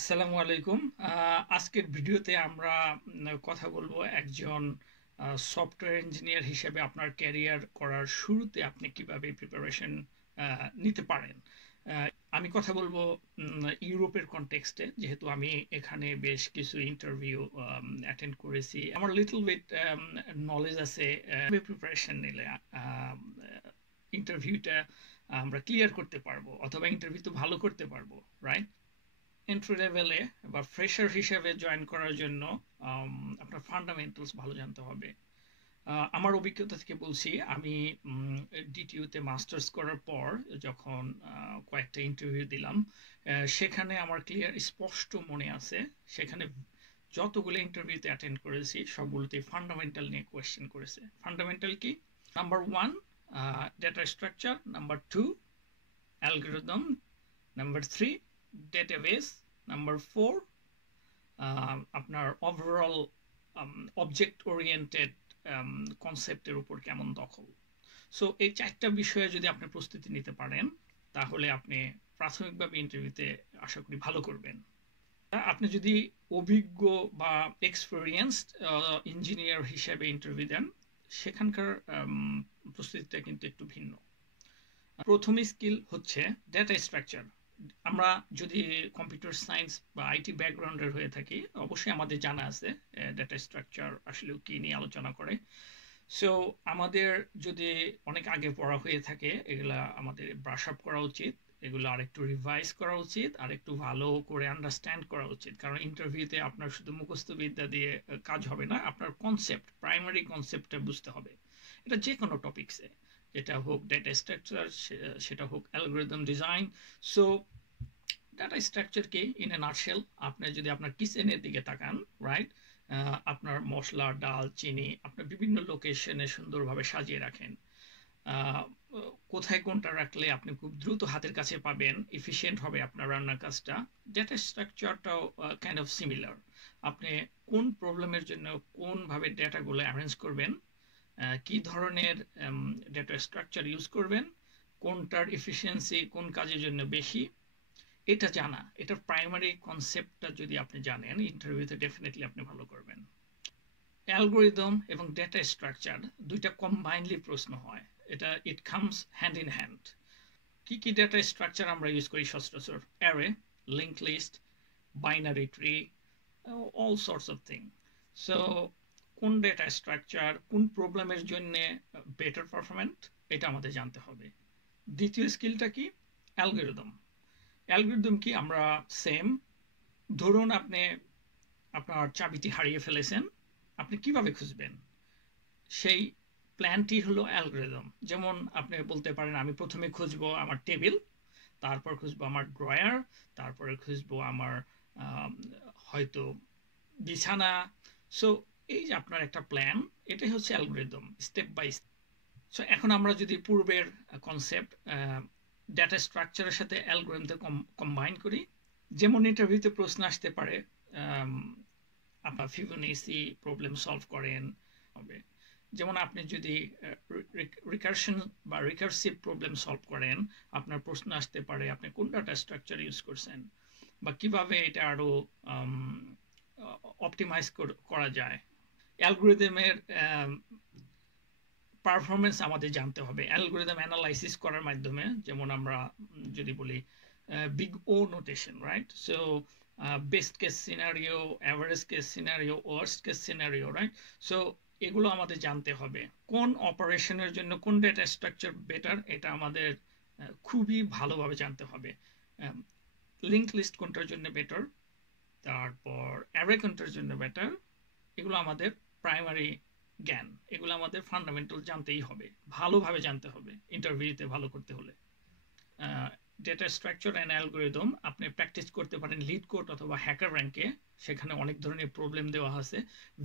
আসসালামু আলাইকুম। আজকের ভিডিওতে আমরা কথা বলবো একজন সফটওয়্যার ইঞ্জিনিয়ার হিসেবে আপনার ক্যারিয়ার করার শুরুতে আপনি কিভাবে প্রিপারেশন নিতে পারেন। আমি কথা বলবো ইউরোপের কনটেক্সটে, যেহেতু আমি এখানে বেশ কিছু ইন্টারভিউ অ্যাটেন্ড করেছি। আমার লিটল বিট নলেজ আছে প্রিপারেশন নিলে ইন্টারভিউটা আমরা ক্লিয়ার করতে পারবো অথবা ইন্টারভিউ তো ভালো করতে পারবো, রাইট? এন্ট্রি লেভেলে বা ফ্রেশার হিসেবে জয়েন করার জন্য আপনার ফান্ডামেন্টালস ভালো জানতে হবে। আমার অভিজ্ঞতা থেকে বলছি, আমি ডিটিইউতে মাস্টার্স করার পর যখন কয়েকটা ইন্টারভিউ দিলাম, সেখানে আমার ক্লিয়ার স্পষ্ট মনে আছে, সেখানে যতগুলো ইন্টারভিউতে অ্যাটেন্ড করেছি সবগুলোতে ফান্ডামেন্টাল নিয়ে কোয়েশ্চেন করেছে। ফান্ডামেন্টাল কি? Number 1 data structure, number 2 algorithm, number 3 database, number 4 আপনার ওভারঅল অবজেক্ট ওরিয়েন্টেড কনসেপ্টের উপর কেমন দখল। সো এই 4টা বিষয়ে যদি আপনি প্রস্তুতি নিতে পারেন, তাহলে আপনি প্রাথমিকভাবে ইন্টারভিউতে আশা করি ভালো করবেন। আপনি যদি অভিজ্ঞ বা এক্সপেরিয়েন্সড ইঞ্জিনিয়ার হিসেবে ইন্টারভিউ দেন, সেখানকার প্রস্তুতিটা কিন্তু একটু ভিন্ন। প্রথম স্কিল হচ্ছে ডেটা স্ট্রাকচার। আমরা যদি কম্পিউটার সায়েন্স বা আইটি ব্যাকগ্রাউন্ডের হয়ে থাকি, অবশ্যই আমাদের জানা আছে ডেটা স্ট্রাকচার আসলে কি নিয়ে আলোচনা করে। সো আমাদের যদি অনেক আগে পড়া হয়ে থাকে, এগুলা আমাদের ব্রাশ আপ করা উচিত, এগুলো আরেকটু রিভাইজ করা উচিত, আরেকটু ভালো করে আন্ডারস্ট্যান্ড করা উচিত। কারণ ইন্টারভিউতে আপনার শুধু মুখস্থ বিদ্যা দিয়ে কাজ হবে না, আপনার কনসেপ্ট, প্রাইমারি কনসেপ্টটা বুঝতে হবে। এটা যে কোনো টপিক্সে, যেটা হোক ডেটা স্ট্রাকচার, সেটা হোক algorithm design. So data structure কি ইন এ নাটশেল? আপনি যদি আপনার কিচেনের দিকে তাকান, রাইট, আপনার মশলা, ডাল, চিনি আপনার বিভিন্ন লোকেশনে সুন্দরভাবে সাজিয়ে রাখেন। কোথায় কোনটা রাখলে আপনি খুব দ্রুত হাতের কাছে পাবেন, এফিশিয়েন্ট হবে আপনার রান্নার কাজটা। ডেটা স্ট্রাকচারটাও কাইন্ড অফ সিমিলার। আপনি কোন প্রবলেমের জন্য কোনভাবে ডেটাগুলো অ্যারেঞ্জ করবেন, কি ধরনের ডেটা স্ট্রাকচার ইউজ করবেন, কোনটার এফিসিয়েন্সি কোন কাজের জন্য বেশি, এটা জানা, এটার প্রাইমারি কনসেপ্টটা যদি আপনি জানেন, ইন্টারভিউতে ডেফিনেটলি আপনি ভালো করবেন। অ্যালগরিদম এবং ডেটা স্ট্রাকচার দুইটা কম্বাইনলি প্রশ্ন হয়, এটা it comes hand in hand. কি কি ডেটা স্ট্রাকচার আমরা ইউজ করি সচরাচর? Array, link list, binary tree, all sorts of thing. So কোন ডেটা স্ট্রাকচার কোন প্রবলেমের জন্য বেটার পারফরমেন্ট, এটা আমাদের জানতে হবে। দ্বিতীয় স্কিলটা কি? অ্যালগরিদম। অ্যালগরিদম কি? আমরা সেম, ধরুন আপনি আপনার চাবিটি হারিয়ে ফেলেছেন, আপনি কিভাবে খুঁজবেন? সেই প্ল্যানটি হলো অ্যালগরিদম। যেমন আপনি বলতে পারেন, আমি প্রথমে খুঁজবো আমার টেবিল, তারপর খুঁজবো আমার ড্রয়ার, তারপরে খুঁজবো আমার হয়তো বিছানা। সো এই যে আপনার একটা প্ল্যান, এটাই হচ্ছে algorithm, step by step. So এখন আমরা যদি পূর্বের কনসেপ্ট ডেটা স্ট্রাকচারের সাথে অ্যালগরিদমকে কম্বাইন করি, যেমন ইন্টারভিউতে প্রশ্ন আসতে পারে, আপনার ফিবোনাচি প্রবলেম সলভ করেন হবে। যেমন আপনি যদি রিকারশন বা রিকারসিভ প্রবলেম সলভ করেন, আপনার প্রশ্ন আসতে পারে আপনি কোন ডাটা স্ট্রাকচার ইউজ করছেন, বা কিভাবে এটা আরো অপটিমাইজ করা যায়। অ্যালগরিদমের পারফরমেন্স আমাদের জানতে হবে অ্যালগরিদম অ্যানালাইসিস করার মাধ্যমে। যেমন আমরা যদি বলি big O notation, right? So best case scenario, average case scenario, worst case scenario, right? So এগুলো আমাদের জানতে হবে। কোন অপারেশনের জন্য কোন ডেটা স্ট্রাকচার বেটার, এটা আমাদের খুবই ভালোভাবে জানতে হবে। লিঙ্ক লিস্ট কোনটার জন্য বেটার, তারপর অ্যারে কোনটার জন্য বেটার, এগুলো আমাদের প্রাইমারি জ্ঞান, এগুলো আমাদের ফান্ডামেন্টাল জানতেই হবে, ভালোভাবে জানতে হবে ইন্টারভিউতে ভালো করতে হলে। ডেটা স্ট্রাকচার অ্যান্ড অ্যালগরিদম আপনি প্র্যাকটিস করতে পারেন লিড কোড অথবা হ্যাকার র্যাঙ্কে, সেখানে অনেক ধরনের প্রবলেম দেওয়া আছে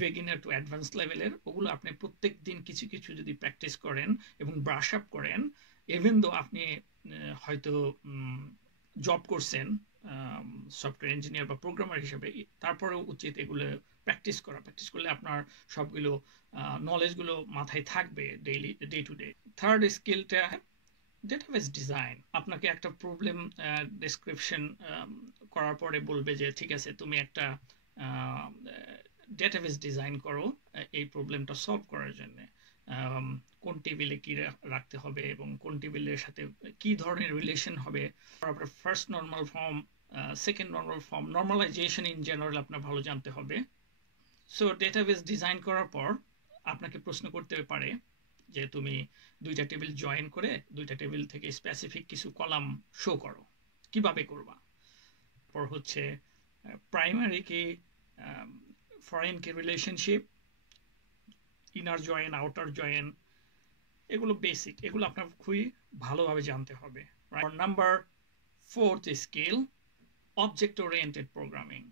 বিগিনার টু অ্যাডভান্স লেভেলের। ওগুলো আপনি প্রত্যেক দিন কিছু কিছু যদি প্র্যাকটিস করেন এবং ব্রাশ আপ করেন, ইভেন দো আপনি হয়তো জব করছেন সফটওয়্যার ইঞ্জিনিয়ার বা প্রোগ্রামার হিসেবে, তারপরেও উচিত এগুলো প্র্যাকটিস করা। প্র্যাকটিস করলে আপনার সবগুলো নলেজগুলো মাথায় থাকবে daily, day to day. Third স্কিলটা ডেটাবেস ডিজাইন, আপনাকে একটা প্রবলেম ডেসক্রিপশন করার পরে বলবে যে ঠিক আছে তুমি একটা ডেটাবেস ডিজাইন করো এই প্রবলেমটা সলভ করার জন্য। কোন টেবিলে কি রাখতে হবে এবং কোন টেবিলের সাথে কি ধরনের রিলেশন হবে, তারপর first normal form, second normal form, normalisation in general আপনার ভালো জানতে হবে। সো ডেটাবেস ডিজাইন করার পর আপনাকে প্রশ্ন করতে পারে যে তুমি দুইটা টেবিল জয়েন করে দুইটা টেবিল থেকে স্পেসিফিক কিছু কলাম শো করো, কিভাবে করবা। পর হচ্ছে প্রাইমারি কি, ফরেন কি relationship, inner join, outer join, এগুলো বেসিক, এগুলো আপনার খুবই ভালোভাবে জানতে হবে। Number 4th skill, object oriented programming.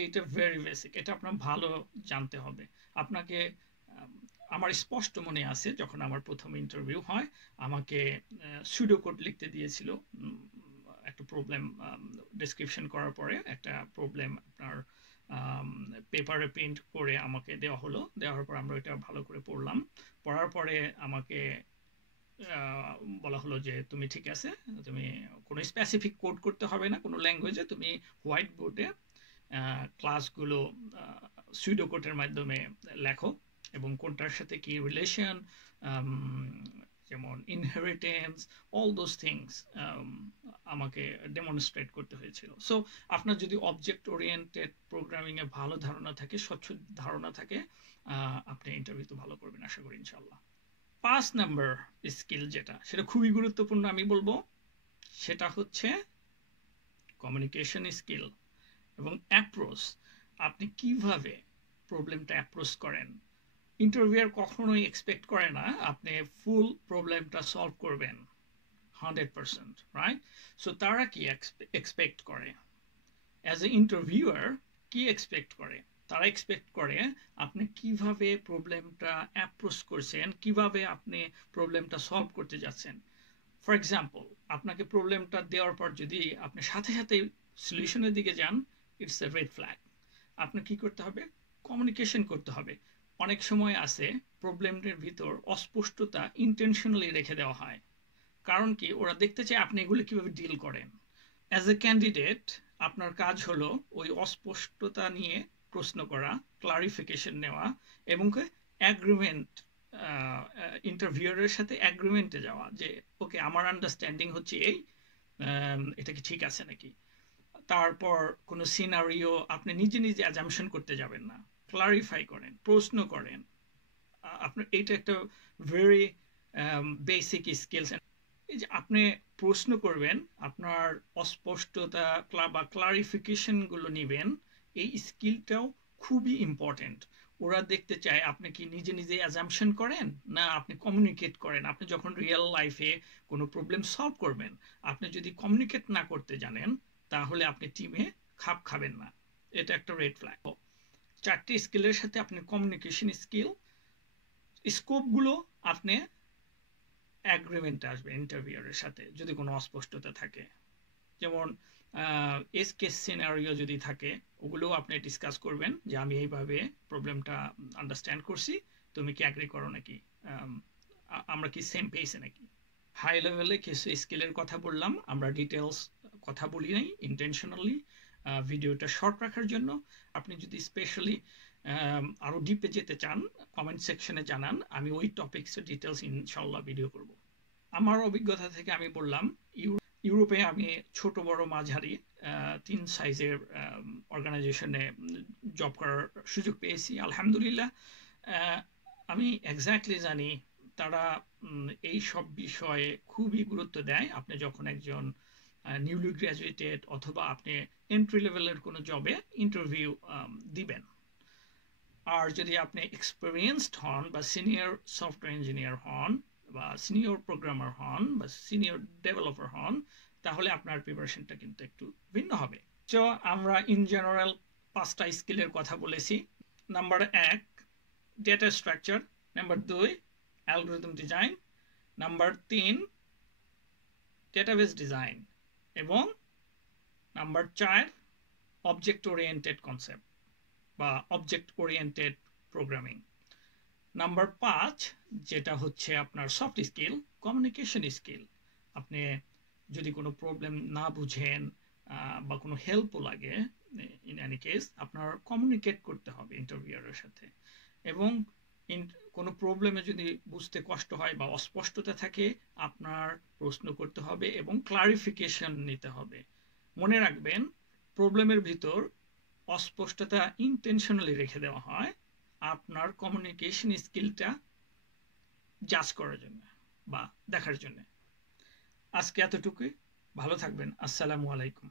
এইটা ভেরি বেসিক, এটা আপনার ভালো জানতে হবে। আপনাকে আমার স্পষ্ট মনে আছে যখন আমার প্রথম ইন্টারভিউ হয় আমাকে সুডো কোড লিখতে দিয়েছিল একটা প্রবলেম ডেসক্রিপশন করার পরে, একটা প্রবলেম আপনার পেপারে প্রিন্ট করে আমাকে দেওয়া হলো, দেওয়ার পর আমরা এটা ভালো করে পড়লাম, পড়ার পরে আমাকে বলা হলো যে তুমি ঠিক আছে, তুমি কোনো স্পেসিফিক কোড করতে হবে না কোনো ল্যাঙ্গুয়েজে, তুমি হোয়াইট বোর্ডে ক্লাসগুলো সুডো কোডের মাধ্যমে লেখো এবং কোনটার সাথে কি রিলেশন, যেমন ইনহেরিটেন্স, অল দোজ থিংস আমাকে ডেমনস্ট্রেট করতে হয়েছিল। সো আপনার যদি অবজেক্ট ওরিয়েন্টেড প্রোগ্রামিংয়ে ভালো ধারণা থাকে, স্বচ্ছ ধারণা থাকে, আপনি ইন্টারভিউতে ভালো করবেন আশা করি ইনশাল্লাহ। 5 নাম্বার স্কিল যেটা, সেটা খুবই গুরুত্বপূর্ণ আমি বলবো, সেটা হচ্ছে কমিউনিকেশন স্কিল এবং অ্যাপ্রোচ। আপনি কিভাবে প্রবলেমটা অ্যাপ্রোচ করেন। ইন্টারভিউয়ার কখনোই এক্সপেক্ট করে না আপনি ফুল প্রবলেমটা সলভ করবেন 100%, রাইট? সো তারা কি এক্সপেক্ট করে, অ্যাজ এ ইন্টারভিউয়ার কি এক্সপেক্ট করে, তারা এক্সপেক্ট করে আপনি কিভাবে প্রবলেমটা অ্যাপ্রোচ করছেন, কিভাবে আপনি প্রবলেমটা সলভ করতে যাচ্ছেন। ফর এক্সাম্পল, আপনাকে প্রবলেমটা দেওয়ার পর যদি আপনি সাথে সাথে সলিউশনের দিকে যান, ইটস এ রেড ফ্ল্যাগ। আপনি কি করতে হবে, কমিউনিকেশন করতে হবে। অনেক সময় আছে প্রবলেমের ভিতর অস্পষ্টতা ইন্টেনশনালি রেখে দেওয়া হয়, কারণ কি ওরা দেখতে চায় আপনি এগুলো কিভাবে ডিল করেন। অ্যাজ এ ক্যান্ডিডেট আপনার কাজ হলো ওই অস্পষ্টতা নিয়ে প্রশ্ন করা, ক্লারিফিকেশন নেওয়া এবং অ্যাগ্রিমেন্ট, ইন্টারভিউয়ারের সাথে অ্যাগ্রিমেন্টে যাওয়া যে ওকে আমার আন্ডারস্ট্যান্ডিং হচ্ছে এই, এটা কি ঠিক আছে নাকি। তারপর কোনো সিনারিও আপনি নিজে নিজে অ্যাজাম্পশন করতে যাবেন না, ক্লারিফাই করেন, প্রশ্ন করেন। আপনার এইটা একটা ভেরি বেসিক স্কিলস। এই যে আপনি প্রশ্ন করবেন, আপনার অস্পষ্টতা বা ক্লারিফিকেশনগুলো নেবেন, এই স্কিলটাও খুবই ইম্পর্টেন্ট। ওরা দেখতে চায় আপনি কি নিজে নিজে অ্যাজাম্পশন করেন না আপনি কমিউনিকেট করেন। আপনি যখন রিয়েল লাইফে কোনো প্রবলেম সলভ করবেন, আপনি যদি কমিউনিকেট না করতে জানেন তাহলে আপনি টিমে খাপ খাবেন না, এটা একটা রেড ফ্ল্যাগ। 4টি স্কিলের সাথে আপনি কমিউনিকেশন স্কিল, স্কোপগুলো আপনি অ্যাগ্রিমেন্টে আসবে ইন্টারভিউয়ারের সাথে যদি কোনো অস্পষ্টতা থাকে, যেমন এস কেস সিনারিও যদি থাকে ওগুলোও আপনি ডিসকাস করবেন যে আমি এইভাবে প্রবলেমটা আন্ডারস্ট্যান্ড করছি, তুমি কি অ্যাগ্রি করো নাকি, আমরা কি সেম পেজে নাকি। হাই লেভেলে কিছু স্কিলের কথা বললাম, আমরা ডিটেলস কথা বলি নাই ইন্টেনশনালি ভিডিওটা শর্ট রাখার জন্য। আপনি যদি স্পেশালি আরও ডিপে যেতে চান কমেন্ট সেকশনে জানান, আমি ওই টপিক্সের ডিটেলস ইনশাল্লাহ ভিডিও করব। আমার অভিজ্ঞতা থেকে আমি বললাম, ইউরোপে আমি ছোট বড় মাঝারি 3 সাইজের অর্গানাইজেশনে জব করার সুযোগ পেয়েছি আলহামদুলিল্লাহ। আমি এক্স্যাক্টলি জানি তারা এই সব বিষয়ে খুবই গুরুত্ব দেয়। আপনি যখন একজন নিউলি গ্র্যাজুয়েটেড অথবা আপনি এন্ট্রি লেভেলের কোনো জবে ইন্টারভিউ দিবেন, আর যদি আপনি এক্সপিরিয়েন্সড হন বা সিনিয়র সফটওয়্যার ইঞ্জিনিয়ার হন বা সিনিয়র প্রোগ্রামার হন বা সিনিয়র ডেভেলপার হন, তাহলে আপনার প্রিপারেশনটা কিন্তু একটু ভিন্ন হবে। সো আমরা ইন জেনারেল 5টা স্কিলের কথা বলেছি। Number 1 data structure, number 2 algorithm design, number 3 database design এবং নাম্বার 4 অবজেক্ট ওরিয়েন্টেড কনসেপ্ট বা অবজেক্ট ওরিয়েন্টেড প্রোগ্রামিং। নাম্বার 5 যেটা হচ্ছে আপনার সফট স্কিল, কমিউনিকেশন স্কিল। আপনি যদি কোনো প্রবলেম না বুঝেন বা কোনো হেল্পও লাগে, ইন এনি কেস আপনার কমিউনিকেট করতে হবে ইন্টারভিউয়ারের সাথে। এবং কোনো প্রবলেমে যদি বুঝতে কষ্ট হয় বা অস্পষ্টতা থাকে, আপনার প্রশ্ন করতে হবে এবং ক্লারিফিকেশন নিতে হবে। মনে রাখবেন, প্রবলেমের ভিতর অস্পষ্টতা ইন্টেনশনালি রেখে দেওয়া হয় আপনার কমিউনিকেশন স্কিলটা জাজ করার জন্য বা দেখার জন্য। আজকে এতটুকুই। ভালো থাকবেন। আসসালামু আলাইকুম।